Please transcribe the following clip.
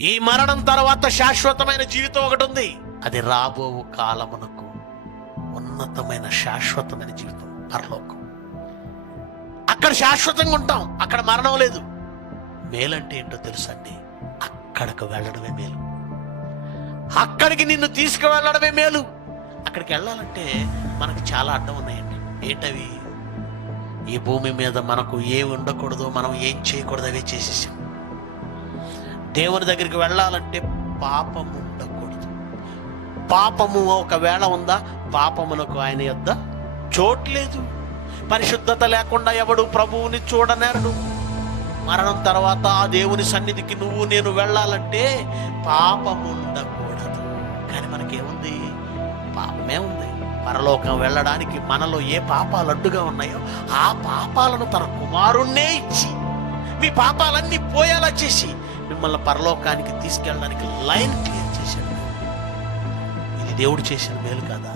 ఈ మరణం తర్వాత శాశ్వతమైన జీవితం ఒకటి ఉంది. అది రాబో కాలమునకు ఉన్నతమైన శాశ్వతమైన జీవితం, పరలోకం. అక్కడ శాశ్వతంగా ఉంటాం, అక్కడ మరణం లేదు. మేలంటే ఏంటో తెలుసండి? అక్కడికి వెళ్ళడమే మేలు. అక్కడికి నిన్ను తీసుకువెళ్ళడమే మేలు. అక్కడికి వెళ్ళాలంటే మనకు చాలా అడ్డం ఉన్నాయండి. ఏంటవి? ఈ భూమి మీద మనకు ఏమి ఉండకూడదు, మనం ఏం చేయకూడదు, అవే చేసేసాం. దేవుని దగ్గరికి వెళ్ళాలంటే పాపము ఉండకూడదు. పాపము ఒకవేళ ఉందా, పాపమునకు ఆయన యొద్ద చోట్లేదు. పరిశుద్ధత లేకుండా ఎవడు ప్రభువుని చూడనేరడు. మరణం తర్వాత ఆ దేవుని సన్నిధికి నువ్వు నేను వెళ్ళాలంటే పాపము ఉండకూడదు. కానీ మనకేముంది? పాపమే ఉంది. పరలోకం వెళ్ళడానికి మనలో ఏ పాపాలు అడ్డుగా ఉన్నాయో ఆ పాపాలను తన కుమారుణ్ణే ఇచ్చి, మీ పాపాలన్నీ పోయేలా చేసి మిమ్మల్ని పరలోకానికి తీసుకెళ్ళడానికి లైన్ క్లియర్ చేశాడు. ఇది దేవుడు చేసిన మేలు కదా.